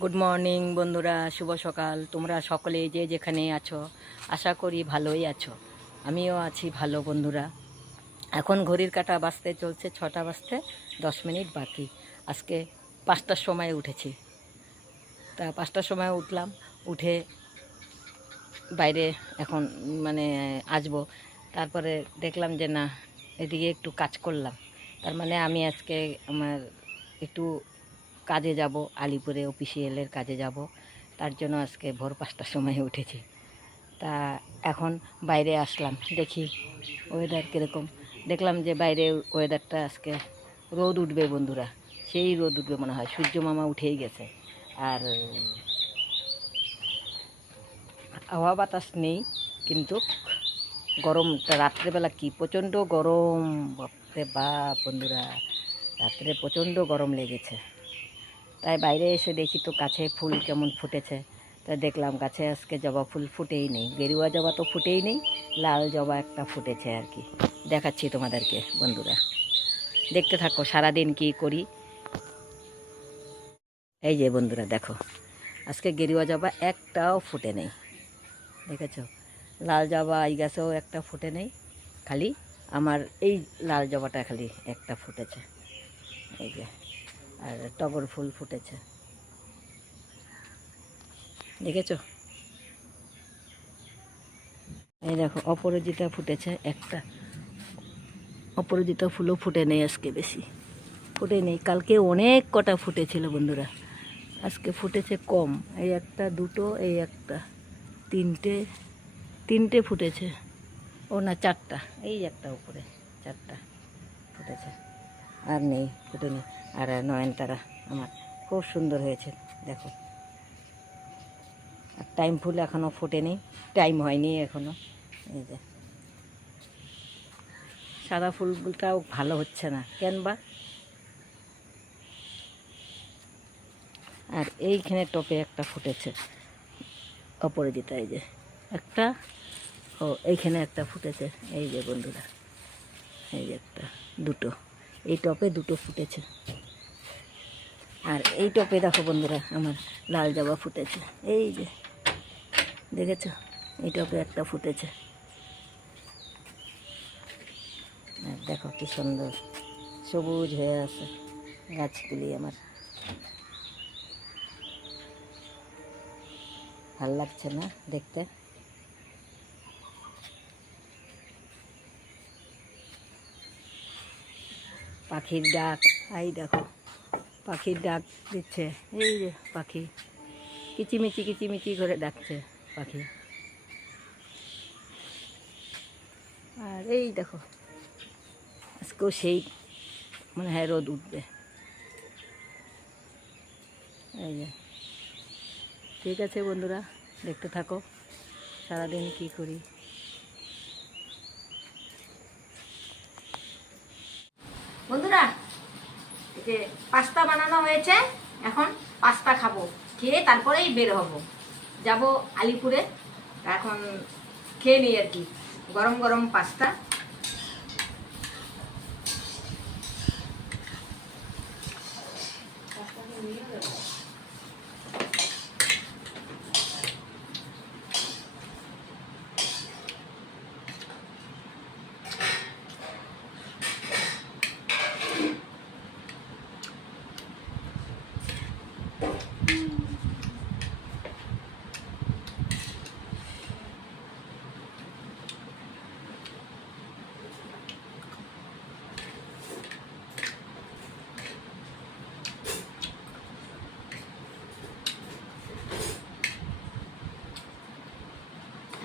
Good morning বন্ধুরা, শুভ সকাল। তোমরা সকলে যে যেখানে আছো, আশা করি ভালোই আছো। আমিও আছি ভালো, বন্ধুরা। এখন ঘড়ির কাটা বাজতে চলছে ছটা বাজতে দশ মিনিট বাকি। আজকে পাঁচটার সময় উঠেছি। তা পাঁচটার সময় উঠলাম, উঠে বাইরে এখন মানে আসব। তারপরে দেখলাম যে না, এদিকে একটু কাজ করলাম। তার মানে আমি আজকে আমার একটু কাজে যাব, আলিপুরে অফিসিয়ালের কাজে যাব। তার জন্য আজকে ভোর পাঁচটার সময় উঠেছি। তা এখন বাইরে আসলাম, দেখি ওয়েদার কীরকম। দেখলাম যে বাইরে ওয়েদারটা আজকে রোদ উঠবে বন্ধুরা, সেই রোদ উঠবে মনে হয়, সূর্য মামা উঠেই গেছে। আর হাওয়া বাতাস নেই, কিন্তু গরমটা, রাত্রেবেলা কি প্রচণ্ড গরম, বাপরে বাপ বন্ধুরা, রাত্রে প্রচণ্ড গরম লেগেছে। তাই বাইরে এসে দেখি তো গাছে ফুল কেমন ফুটেছে। তাই দেখলাম গাছে আজকে জবা ফুল ফুটেই নেই, গেরুয়া জবা তো ফুটেই নেই, লাল জবা একটা ফুটেছে আর কি। দেখাচ্ছি তোমাদেরকে, বন্ধুরা। দেখতে থাকো, সারাদিন কি করি। এই যে বন্ধুরা, দেখো, আজকে গেরুয়া জবা একটাও ফুটে নেই। দেখেছ? লাল জবা এই গাছেও একটা ফুটে নেই, খালি আমার এই লাল জবাটা খালি একটা ফুটেছে। এই যে আর টগর ফুল ফুটেছে। দেখেছ? এই দেখো, অপরাজিতা ফুটেছে একটা। অপরাজিতা ফুলও ফুটে নেই আজকে বেশি। ফুটে নেই। কালকে অনেক কটা ফুটেছিল বন্ধুরা। আজকে ফুটেছে কম। এই একটা, দুটো, এই একটা, তিনটে তিনটে ফুটেছে। ও না, চারটা। এই একটা উপরে, চারটা ফুটেছে। আর নেই ফুটে নেই। আর নয়নতারা আমার, খুব সুন্দর হয়েছে, দেখো। আর টাইম ফুল এখনও ফোটেনি টাইম হয়নি এখনও এই যে। সাদা ফুলটাও ভালো হচ্ছে না, কেন বা? আর এইখানে টপে একটা ফুটেছে, অপরাজিতা, এই যে। একটা, ও, এইখানে একটা ফুটেছে, এই যে বন্ধুরা, এই যে একটা, দুটো। এই টপে দুটো ফুটেছে। আর এই টপে দেখো বন্ধুরা, আমার লাল জবা ফুটেছে। এই যে, দেখেছ? এই টপে একটা ফুটেছে। আর দেখো কি সুন্দর, সবুজ হয়ে আছে গাছগুলি আমার। ভালো লাগছে না দেখতে? পাখির ডাক। এই দেখো, পাখির ডাক দিচ্ছে। এই যে পাখি, কিচিমিচি কিচিমিচি করে ডাকছে পাখি। আর এই দেখো, আজকেও সেই মনে হয় রোদ উঠবে। এই যে, ঠিক আছে বন্ধুরা, দেখতে থাকো, সারাদিন কি করি বন্ধুরা এই যে পাস্তা বানানো হয়েছে। এখন পাস্তা খাব, খেয়ে তারপরেই বের হব। যাব আলিপুরে, এখন খেয়ে নিই আর কি। গরম গরম পাস্তা।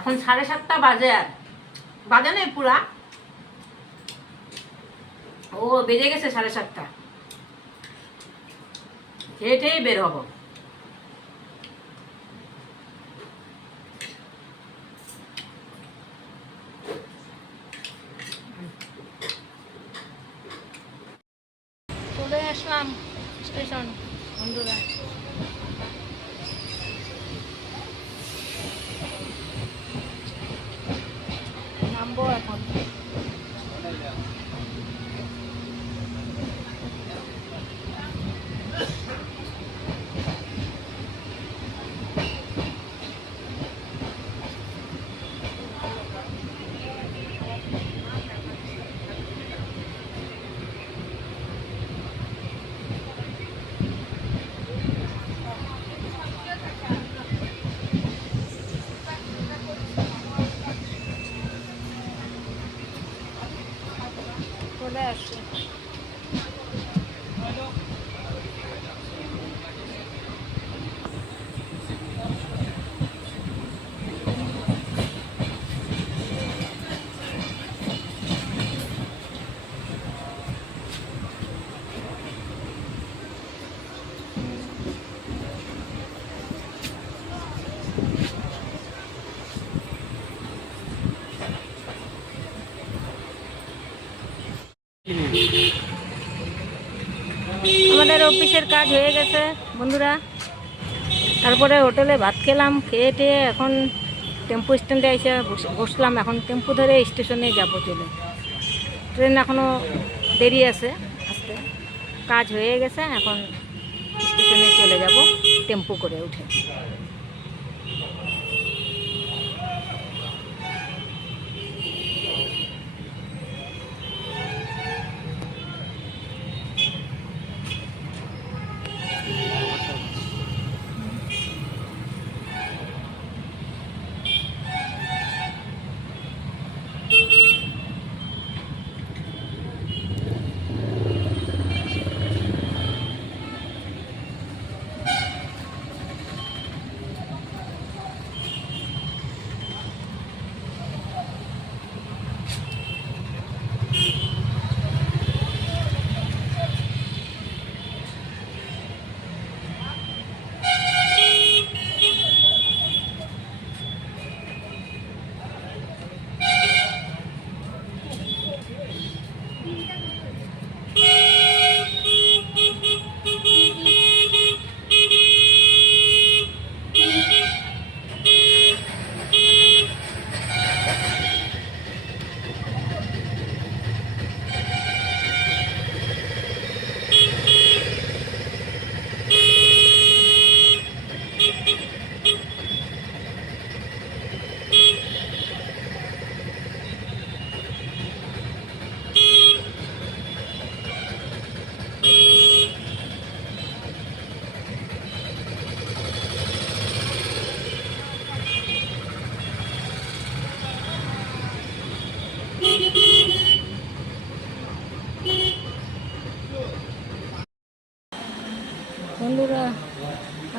এখন সাড়ে সাতটা বাজে। আর বাজে নেই পুরা। ও বেজে গেছে সাড়ে সাতটা। খেয়েই বের হব চলে আসলাম স্টেশন বন্ধুরা নামবো এখন অফিসের কাজ হয়ে গেছে, বন্ধুরা। তারপরে হোটেলে ভাত খেলাম, খেয়ে এখন টেম্পো স্ট্যান্ডে এসে বস- বসলাম। এখন টেম্পো ধরে স্টেশনে যাব চলে। ট্রেন এখনও দেরি আছে, আসতে। কাজ হয়ে গেছে, এখন স্টেশনে চলে যাব, টেম্পো করে উঠে। বন্ধুরা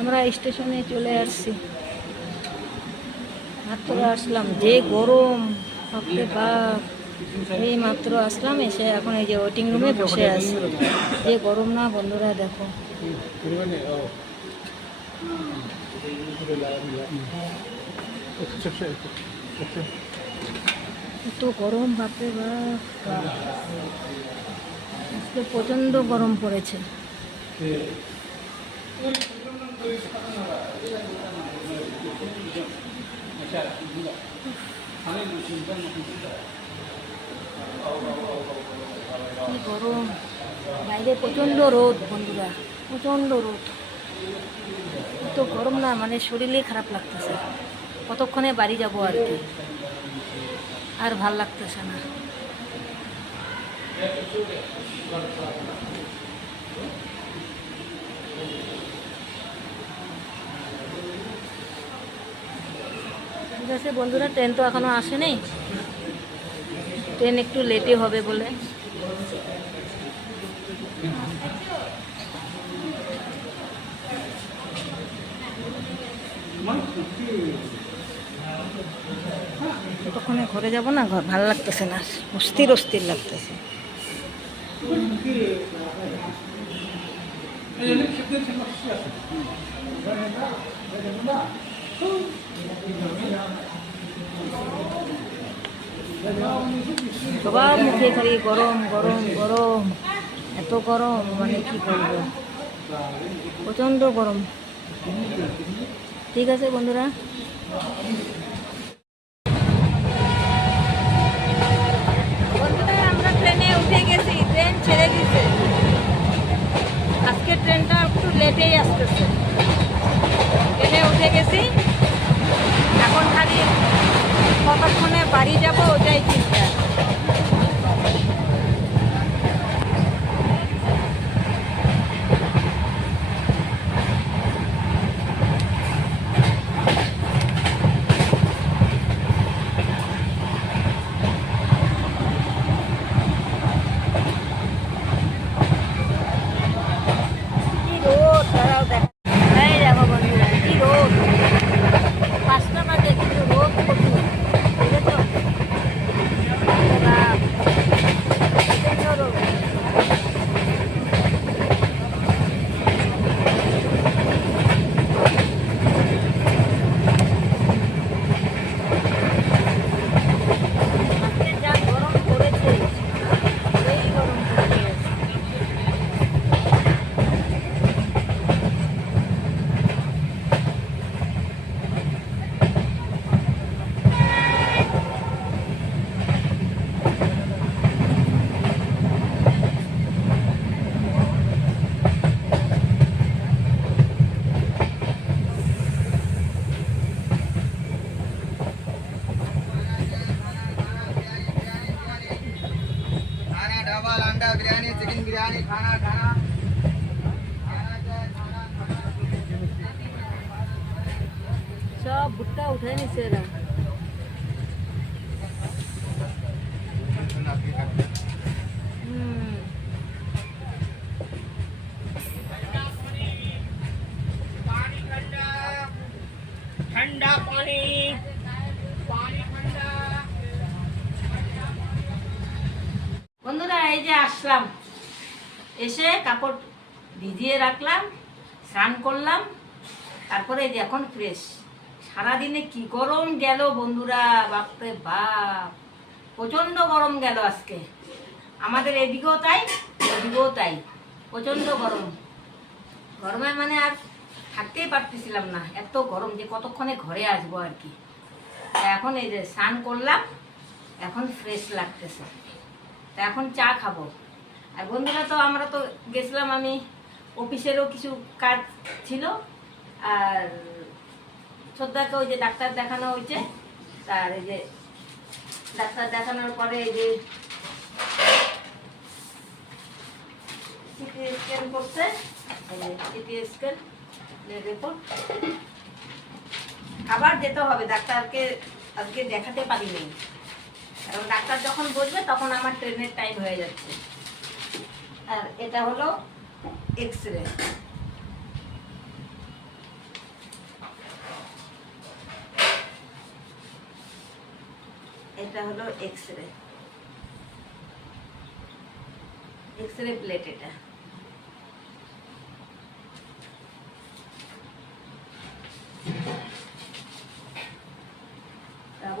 আমরা স্টেশনে চলে আসছি। মাত্র আসলাম। যে গরম, বাপরে বাপ। এই মাত্র আসলাম, এসে এখন এই যে ওয়েটিং রুমে বসে আছি। যে গরম না, বন্ধুরা দেখো। এত গরম, বাপরে বাপ। আজকে প্রচণ্ড গরম পড়েছে। কি গরম। বাইরে প্রচণ্ড রোদ বন্ধুরা, প্রচণ্ড রোদ। এত গরম না মানে শরীরে খারাপ লাগতেছে। কতক্ষণে বাড়ি যাব আর কি? আর ভালো লাগতেছে না। ঠিক আছে বন্ধুরা ট্রেন তো এখনও আসেনি। ট্রেন একটু লেটে হবে বলে। ঘরে যাব না, ঘর ভালো লাগতেছে না, অস্থির অস্থির লাগতেছে। সবার মুখে খালি গরম গরম গরম। এত গরম মানে কি করব প্রচণ্ড গরম। ঠিক আছে বন্ধুরা বন্ধুরা? সব ভুট্টা উঠাই নিছে এরা ठंडा पानी বন্ধুরা এই যে আসলাম। এসে কাপড় ভিজিয়ে রাখলাম, স্নান করলাম, তারপরে এই যে এখন ফ্রেশ সারাদিনে কি গরম গেল বন্ধুরা, বাপরে বাপ। প্রচণ্ড গরম গেল আজকে। আমাদের এদিকেও তাই, ওদিকেও তাই। প্রচণ্ড গরম। গরমে মানে আর থাকতেই পারতেছিলাম না, এত গরম যে কতক্ষণে ঘরে আসব আর কি। এখন এই যে স্নান করলাম, এখন ফ্রেশ লাগতেছে। তা এখন চা খাব। আর বন্ধুরা তো আমরা তো গেছিলাম আমি অফিসেরও কিছু কাজ ছিল, আর শ্রদ্ধাকে ওই যে ডাক্তার দেখানো হয়েছে তার এই যে ডাক্তার দেখানোর পরে এই যে সিটি স্ক্যান করছে সিটি স্ক্যান রিপোর্ট আবার যেতে হবে, ডাক্তারকে আজকে দেখাতে পারি পারিনি। কারণ ডাক্তার যখন বসবে তখন আমার ট্রেনের টাইম হয়ে যাচ্ছে। আর এটা হলো এক্স রে এটা হলো X ray X ray plate এটা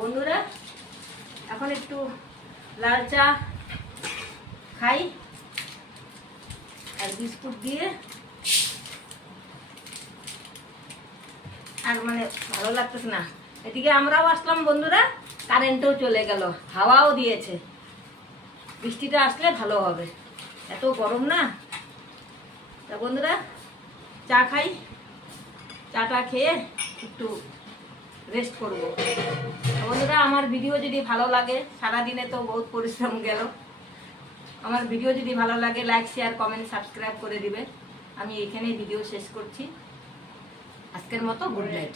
বন্ধুরা, এখন একটু লাল চা খাই। বিস্কুট দিয়ে। আর মানে ভালো লাগতেছে না। এদিকে আমরাও আসলাম বন্ধুরা কারেন্টও চলে গেল, হাওয়াও দিয়েছে। বৃষ্টিটা আসলে ভালো হবে। এত গরম না? তা বন্ধুরা, চা খাই। চাটা খেয়ে একটু রেস্ট করব। বন্ধুরা, আমার ভিডিও যদি ভালো লাগে, সারাদিনে তো বহুত পরিশ্রম গেল। আমার ভিডিও যদি ভালো লাগে লাইক শেয়ার কমেন্ট সাবস্ক্রাইব করে দিবে। আমি এখানেই ভিডিও শেষ করছি। আজকের মতো গুড নাইট